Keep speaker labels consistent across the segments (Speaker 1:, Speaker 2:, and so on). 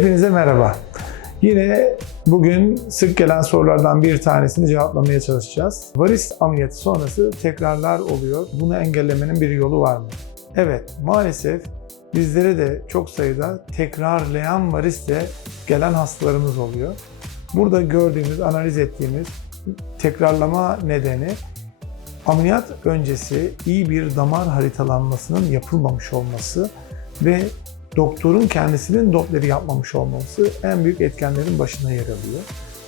Speaker 1: Hepinize merhaba. Yine bugün sık gelen sorulardan bir tanesini cevaplamaya çalışacağız. Varis ameliyatı sonrası tekrarlar oluyor. Bunu engellemenin bir yolu var mı? Evet, maalesef bizlere de çok sayıda tekrarlayan varisle gelen hastalarımız oluyor. Burada gördüğümüz, analiz ettiğimiz tekrarlama nedeni ameliyat öncesi iyi bir damar haritalanmasının yapılmamış olması ve doktorun kendisinin dopleri yapmamış olması en büyük etkenlerin başına yer alıyor.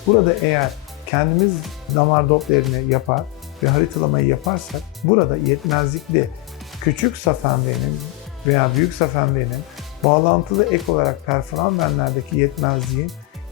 Speaker 1: Burada eğer kendimiz damar doplerini yapar ve haritalamayı yaparsak burada yetmezlikli küçük safenvenin veya büyük safenvenin bağlantılı ek olarak perforan venlerdeki yetmezliğin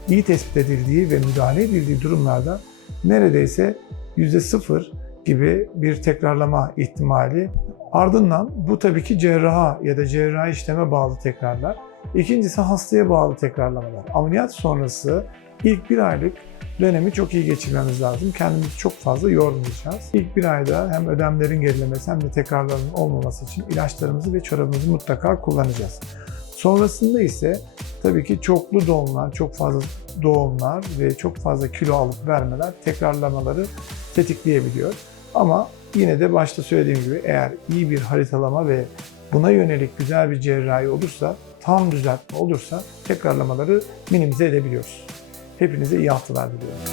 Speaker 1: iyi tespit edildiği ve müdahale edildiği durumlarda neredeyse %0 gibi bir tekrarlama ihtimali Ardından bu tabii ki cerraha ya da cerrahi işleme bağlı tekrarlar. İkincisi hastaya bağlı tekrarlamalar. Ameliyat sonrası ilk bir aylık dönemi çok iyi geçirmemiz lazım. Kendimizi çok fazla yormayacağız. İlk bir ayda hem ödemlerin gerilemesi hem de tekrarların olmaması için ilaçlarımızı ve çorabımızı mutlaka kullanacağız. Sonrasında ise tabii ki çoklu doğumlar, çok fazla doğumlar ve çok fazla kilo alıp vermeler tekrarlamaları tetikleyebiliyor. Ama yine de başta söylediğim gibi eğer iyi bir haritalama ve buna yönelik güzel bir cerrahi olursa, tam düzeltme olursa tekrarlamaları minimize edebiliyoruz. Hepinize iyi haftalar diliyorum.